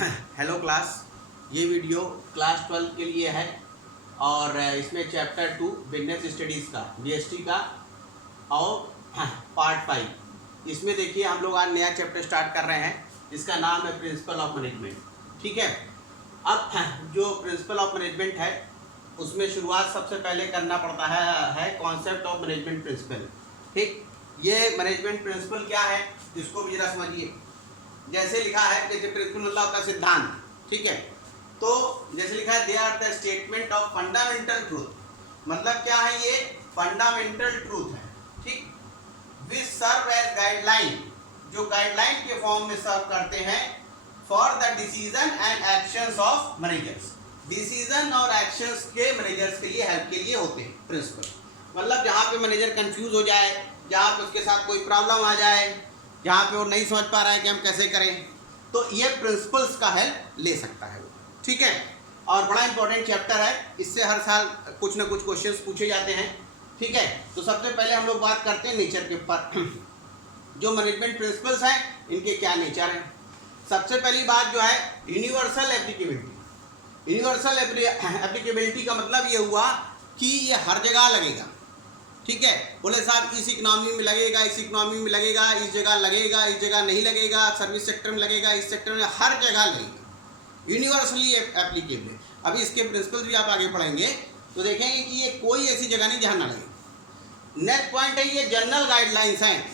Hello class, ये video class 12 के लिए है और इसमें चैप्टर 2 बिजनेस स्टडीज़ का जीएसटी का और पार्ट 5। इसमें देखिए हम लोग आज नया चैप्टर स्टार्ट कर रहे हैं जिसका नाम है प्रिंसिपल ऑफ मैनेजमेंट। ठीक है, अब जो प्रिंसिपल ऑफ मैनेजमेंट है उसमें शुरुआत सबसे पहले करना पड़ता है कॉन्सेप्ट ऑफ मैनेजमेंट प्रिंसिपल। ठीक, ये मैनेजमेंट प्रिंसिपल क्या है इसको भी जरा समझिए। जैसे लिखा है, जैसे प्रिंसिपल मतलब होता है सिद्धांत। ठीक है, तो जैसे लिखा है they are the statement of fundamental truth. मतलब क्या है, ये फंडामेंटल ट्रूथ है। ठीक, विच सर्व एज गाइडलाइन, जो गाइडलाइन के फॉर्म में सर्व करते हैं for the decision and actions of managers. Decision और एक्शंस के मैनेजर्स के लिए हेल्प के लिए होते हैं प्रिंसिपल। मतलब जहाँ पे मैनेजर कंफ्यूज हो जाए, जहाँ पे उसके साथ कोई प्रॉब्लम आ जाए, जहाँ पे वो नहीं समझ पा रहा है कि हम कैसे करें, तो ये प्रिंसिपल्स का हेल्प ले सकता है वो। ठीक है, और बड़ा इंपॉर्टेंट चैप्टर है, इससे हर साल कुछ ना कुछ क्वेश्चंस पूछे जाते हैं। ठीक है, तो सबसे पहले हम लोग बात करते हैं नेचर के ऊपर। जो मैनेजमेंट प्रिंसिपल्स हैं इनके क्या नेचर हैं। सबसे पहली बात जो है यूनिवर्सल एप्लीकेबिलिटी। यूनिवर्सल एप्लीकेबिलिटी का मतलब ये हुआ कि ये हर जगह लगेगा। ठीक है, बोले साहब इस इकोनॉमी में लगेगा, इस इकोनॉमी में लगेगा, इस जगह लगेगा, इस जगह नहीं लगेगा, सर्विस सेक्टर में लगेगा, इस सेक्टर में, हर जगह लगेगा, यूनिवर्सली एप्लीकेबल। अभी इसके प्रिंसिपल्स भी आप आगे पढ़ेंगे तो देखेंगे कि ये कोई ऐसी जगह नहीं जहाँ ना लगे। नेक्स्ट पॉइंट है ये जनरल गाइडलाइंस हैं।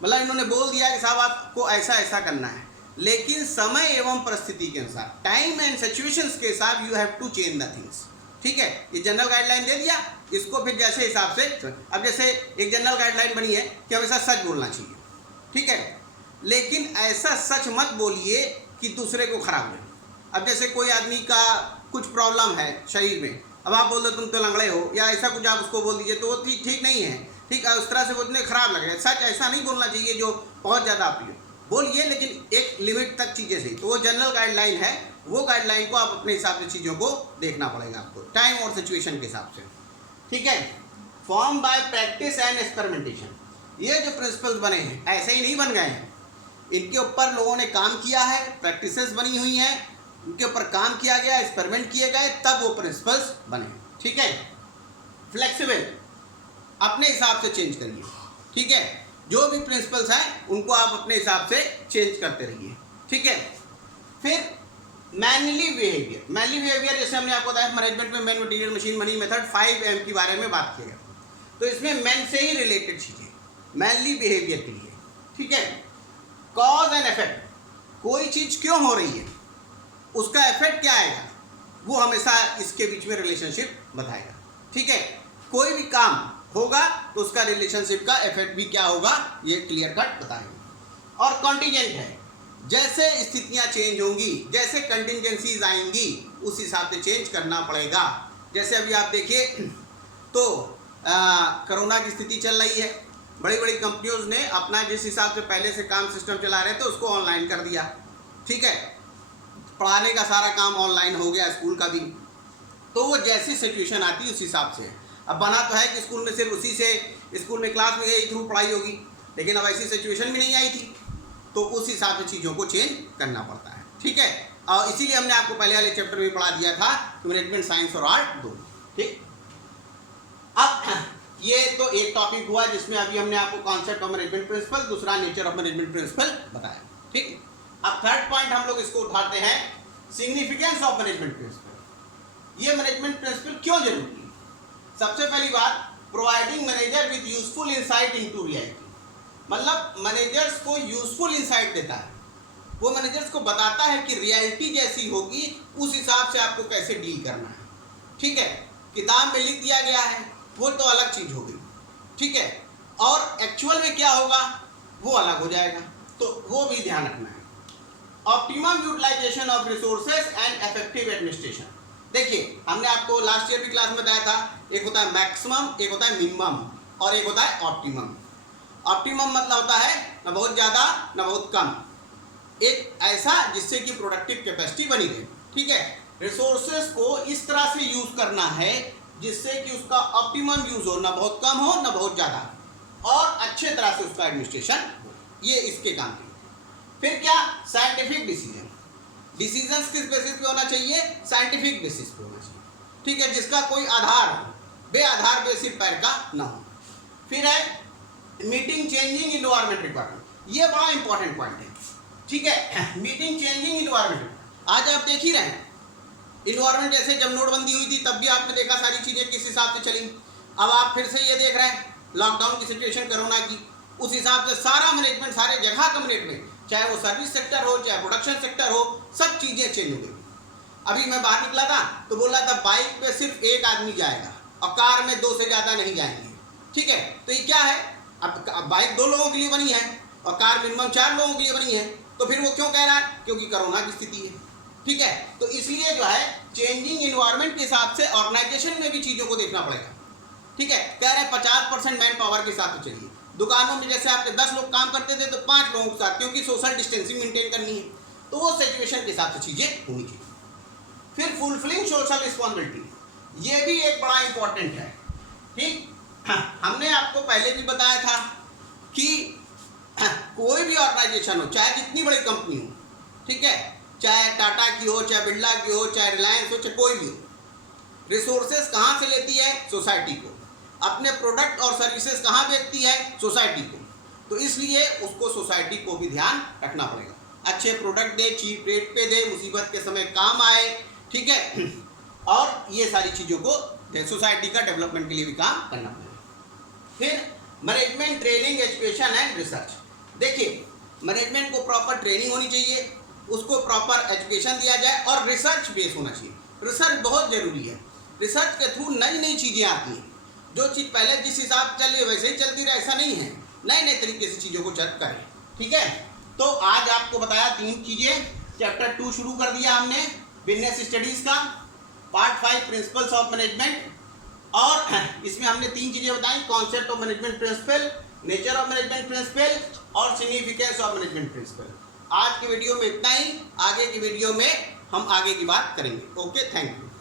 मतलब इन्होंने बोल दिया कि साहब आपको ऐसा ऐसा करना है, लेकिन समय एवं परिस्थिति के अनुसार, टाइम एंड सिचुएशंस के हिसाब you have to change the things. ठीक है, ये जनरल गाइडलाइन दे दिया, इसको फिर जैसे हिसाब से, अब जैसे एक जनरल गाइडलाइन बनी है कि हमेशा सच बोलना चाहिए। ठीक है, लेकिन ऐसा सच मत बोलिए कि दूसरे को खराब लगे। अब जैसे कोई आदमी का कुछ प्रॉब्लम है शरीर में, अब आप बोल दो तुम तो लंगड़े हो या ऐसा कुछ आप उसको बोल दीजिए, तो वो ठीक नहीं है। ठीक है, उस तरह से बोलने खराब लग रहा है। सच ऐसा नहीं बोलना चाहिए जो बहुत ज़्यादा आप बोलिए, लेकिन एक लिमिट तक चीज़ें सही। तो वो जनरल गाइडलाइन है, वो गाइडलाइन को आप अपने हिसाब से चीज़ों को देखना पड़ेगा आपको, टाइम और सिचुएशन के हिसाब से। ठीक है, form by practice and experimentation. ये जो प्रिंसिपल्स बने हैं ऐसे ही नहीं बन गए हैं, इनके ऊपर लोगों ने काम किया है, प्रैक्टिसेस बनी हुई हैं, उनके ऊपर काम किया गया, एक्सपेरिमेंट किए गए, तब वो प्रिंसिपल्स बने। ठीक है, फ्लेक्सिबल, अपने हिसाब से चेंज करिए। ठीक है, जो भी प्रिंसिपल्स हैं उनको आप अपने हिसाब से चेंज करते रहिए। ठीक है, फिर मैनली बिहेवियर। मैनली बिहेवियर जैसे हमने आपको बताया मैनेजमेंट में man material machine money method 5M के बारे में बात किया, तो इसमें मैन से ही रिलेटेड चीज़ें मैनली बिहेवियर के लिए। ठीक है, कॉज एंड इफेक्ट, कोई चीज़ क्यों हो रही है, उसका इफेक्ट क्या आएगा, वो हमेशा इसके बीच में रिलेशनशिप बताएगा। ठीक है, कोई भी काम होगा तो उसका रिलेशनशिप का इफेक्ट भी क्या होगा, ये क्लियर कट बताएंगे। और कॉन्टीजेंट है, जैसे स्थितियां चेंज होंगी, जैसे कंटिजेंसीज आएंगी, उस हिसाब से चेंज करना पड़ेगा। जैसे अभी आप देखिए तो कोरोना की स्थिति चल रही है, बड़ी बड़ी कंपनियों ने अपना जिस हिसाब से पहले से काम सिस्टम चला रहे थे उसको ऑनलाइन कर दिया। ठीक है, पढ़ाने का सारा काम ऑनलाइन हो गया, स्कूल का भी। तो वो जैसी सिचुएशन आती है उस हिसाब से। अब बना तो है कि स्कूल में सिर्फ उसी से स्कूल में क्लास में यही थ्रू पढ़ाई होगी, लेकिन अब ऐसी सिचुएशन भी नहीं आई थी, तो उस हिसाब से चीज़ों को चेंज करना पड़ता है। ठीक है, और इसीलिए हमने आपको पहले वाले चैप्टर में पढ़ा दिया था कि मैनेजमेंट साइंस और आर्ट दो। ठीक, अब ये तो एक टॉपिक हुआ जिसमें अभी हमने आपको कॉन्सेप्ट ऑफ मैनेजमेंट प्रिंसिपल, दूसरा नेचर ऑफ मैनेजमेंट प्रिंसिपल बताया। ठीक, अब थर्ड पॉइंट हम लोग इसको उठाते हैं, सिग्निफिकेंस ऑफ मैनेजमेंट प्रिंसिपल। ये मैनेजमेंट प्रिंसिपल क्यों जरूरी है। सबसे पहली बात, providing manager with useful insight into reality. मतलब मैनेजर्स को यूजफुल इंसाइट देता है, वो मैनेजर्स को बताता है कि रियलिटी जैसी होगी उस हिसाब से आपको कैसे डील करना है। ठीक है, किताब में लिख दिया गया है वो तो अलग चीज़ हो गई। ठीक है, और एक्चुअल में क्या होगा वो अलग हो जाएगा, तो वो भी ध्यान रखना है। Optimum utilisation of resources and effective administration. देखिए हमने आपको लास्ट ईयर भी क्लास में बताया था, एक होता है मैक्सिमम, एक होता है मिनिमम, और एक होता है ऑप्टिमम। ऑप्टिमम मतलब होता है न बहुत ज़्यादा न बहुत कम, एक ऐसा जिससे कि प्रोडक्टिव कैपेसिटी बनी रहे। ठीक है, रिसोर्सेज को इस तरह से यूज़ करना है जिससे कि उसका ऑप्टिमम यूज़ हो, ना बहुत कम हो ना बहुत ज़्यादा, और अच्छे तरह से उसका एडमिनिस्ट्रेशन हो, ये इसके काम की। फिर क्या, साइंटिफिक डिसीजन। डिसीजंस किस बेसिस पे होना चाहिए? साइंटिफिक बेसिस पे होना चाहिए, ठीक है, जिसका कोई आधार हो, बेआधार बेसिस पैर का ना हो। फिर है मीटिंग चेंजिंग इन्वायरमेंट रिक्वायरमेंट, ये बड़ा इंपॉर्टेंट पॉइंट है, ठीक है। मीटिंग चेंजिंग इन्वायरमेंट, आज आप देख ही रहे हैं इन्वायरमेंट, जैसे जब नोटबंदी हुई थी तब भी आपने देखा सारी चीज़ें किस हिसाब से चली। अब आप फिर से ये देख रहे हैं लॉकडाउन की सिचुएशन कोरोना की, उस हिसाब से सारा मैनेजमेंट, सारे जगह का मैनेजमेंट, चाहे वो सर्विस सेक्टर हो चाहे प्रोडक्शन सेक्टर हो, सब चीज़ें चेंज हो गई। अभी मैं बाहर निकला था तो बोल रहा था बाइक पे सिर्फ एक आदमी जाएगा और कार में 2 से ज़्यादा नहीं जाएंगे, ठीक है। तो ये क्या है, अब बाइक 2 लोगों के लिए बनी है और कार मिनिमम 4 लोगों के लिए बनी है, तो फिर वो क्यों कह रहा है? क्योंकि कोरोना की स्थिति है, ठीक है। तो इसलिए जो है चेंजिंग इन्वायरमेंट के हिसाब से ऑर्गेनाइजेशन में भी चीज़ों को देखना पड़ेगा, ठीक है। कह रहे हैं 50% मैन पावर के साथ तो चलिए, दुकानों में जैसे आपके 10 लोग काम करते थे तो 5 लोगों के साथ, क्योंकि सोशल डिस्टेंसिंग मेंटेन करनी है, तो वो सिचुएशन के हिसाब से चीज़ें होनी चाहिए। फिर फुलफिलिंग सोशल रिस्पॉन्सिबिलिटी, ये भी एक बड़ा इंपॉर्टेंट है, ठीक। हमने आपको पहले भी बताया था कि कोई भी ऑर्गेनाइजेशन हो, चाहे जितनी बड़ी कंपनी हो, ठीक है, चाहे टाटा की हो, चाहे बिरला की हो, चाहे रिलायंस हो, चाहे कोई भी हो, रिसोर्सेज कहाँ से लेती है? सोसाइटी को। अपने प्रोडक्ट और सर्विसेज कहाँ बेचती है? सोसाइटी को। तो इसलिए उसको सोसाइटी को भी ध्यान रखना पड़ेगा, अच्छे प्रोडक्ट दे, चीप रेट पे दे, मुसीबत के समय काम आए, ठीक है, और ये सारी चीज़ों को सोसाइटी का डेवलपमेंट के लिए भी काम करना पड़ेगा। फिर management training education and research, देखिए मैनेजमेंट को प्रॉपर ट्रेनिंग होनी चाहिए, उसको प्रॉपर एजुकेशन दिया जाए और रिसर्च बेस होना चाहिए। रिसर्च बहुत ज़रूरी है, रिसर्च के थ्रू नई नई चीज़ें आती हैं, जो चीज़ पहले जिस हिसाब से चल रही है वैसे ही चलती रहे, ऐसा नहीं है, नए नए तरीके से चीज़ों को चेक करें, ठीक है। तो आज आपको बताया 3 चीज़ें, चैप्टर 2 शुरू कर दिया हमने बिजनेस स्टडीज़ का, पार्ट 5 प्रिंसिपल्स ऑफ मैनेजमेंट, और इसमें हमने 3 चीज़ें बताई, concept of management principle, nature of management principle और सिग्निफिकेंस ऑफ मैनेजमेंट प्रिंसिपल। आज की वीडियो में इतना ही, आगे की वीडियो में हम आगे की बात करेंगे। Okay, thank you.